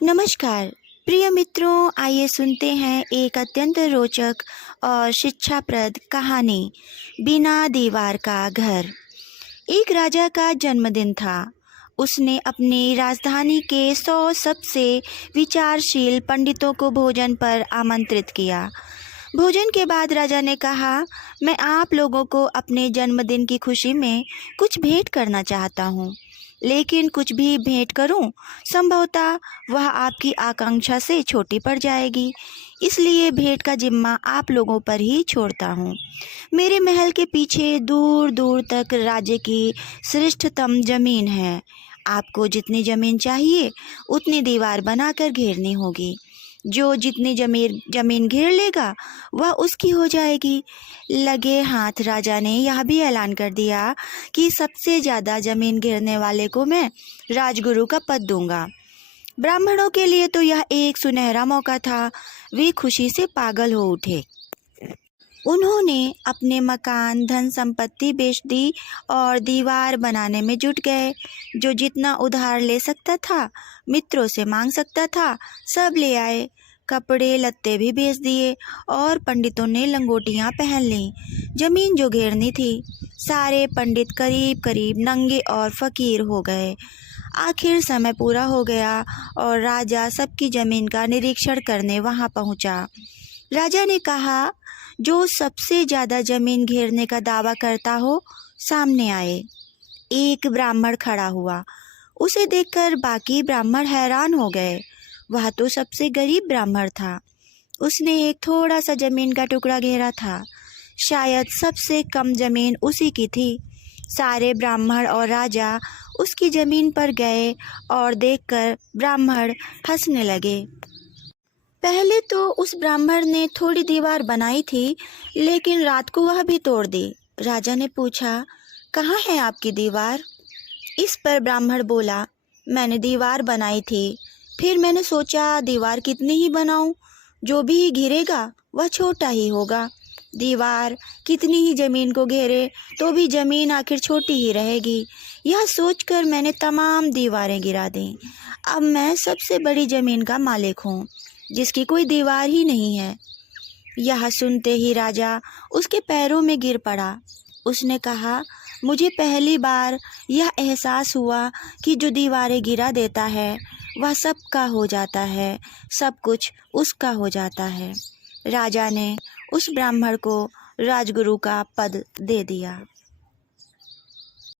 नमस्कार प्रिय मित्रों, आइए सुनते हैं एक अत्यंत रोचक और शिक्षाप्रद कहानी, बिना दीवार का घर। एक राजा का जन्मदिन था। उसने अपनी राजधानी के 100 सबसे विचारशील पंडितों को भोजन पर आमंत्रित किया। भोजन के बाद राजा ने कहा, मैं आप लोगों को अपने जन्मदिन की खुशी में कुछ भेंट करना चाहता हूँ, लेकिन कुछ भी भेंट करूं, संभवतः वह आपकी आकांक्षा से छोटी पड़ जाएगी। इसलिए भेंट का जिम्मा आप लोगों पर ही छोड़ता हूँ। मेरे महल के पीछे दूर दूर तक राज्य की श्रेष्ठतम जमीन है। आपको जितनी जमीन चाहिए उतनी दीवार बनाकर घेरनी होगी। जो जितनी जमीन घेर लेगा वह उसकी हो जाएगी। लगे हाथ राजा ने यह भी ऐलान कर दिया कि सबसे ज़्यादा जमीन घेरने वाले को मैं राजगुरु का पद दूंगा। ब्राह्मणों के लिए तो यह एक सुनहरा मौका था। वे खुशी से पागल हो उठे। उन्होंने अपने मकान, धन संपत्ति बेच दी और दीवार बनाने में जुट गए। जो जितना उधार ले सकता था, मित्रों से मांग सकता था, सब ले आए। कपड़े लत्ते भी बेच दिए और पंडितों ने लंगोटियां पहन लीं। जमीन जो घेरनी थी, सारे पंडित करीब करीब नंगे और फकीर हो गए। आखिर समय पूरा हो गया और राजा सबकी जमीन का निरीक्षण करने वहां पहुंचा। राजा ने कहा, जो सबसे ज़्यादा जमीन घेरने का दावा करता हो, सामने आए। एक ब्राह्मण खड़ा हुआ। उसे देखकर बाकी ब्राह्मण हैरान हो गए। वह तो सबसे गरीब ब्राह्मण था। उसने एक थोड़ा सा जमीन का टुकड़ा घेरा था। शायद सबसे कम जमीन उसी की थी। सारे ब्राह्मण और राजा उसकी जमीन पर गए और देखकर ब्राह्मण हंसने लगे। पहले तो उस ब्राह्मण ने थोड़ी दीवार बनाई थी, लेकिन रात को वह भी तोड़ दी। राजा ने पूछा, कहाँ है आपकी दीवार? इस पर ब्राह्मण बोला, मैंने दीवार बनाई थी, फिर मैंने सोचा दीवार कितनी ही बनाऊं, जो भी घिरेगा वह छोटा ही होगा। दीवार कितनी ही जमीन को घेरे तो भी जमीन आखिर छोटी ही रहेगी। यह सोचकर मैंने तमाम दीवारें गिरा दी। अब मैं सबसे बड़ी जमीन का मालिक हूँ, जिसकी कोई दीवार ही नहीं है। यह सुनते ही राजा उसके पैरों में गिर पड़ा। उसने कहा, मुझे पहली बार यह एहसास हुआ कि जो दीवारें गिरा देता है वह सबका हो जाता है, सब कुछ उसका हो जाता है। राजा ने उस ब्राह्मण को राजगुरु का पद दे दिया।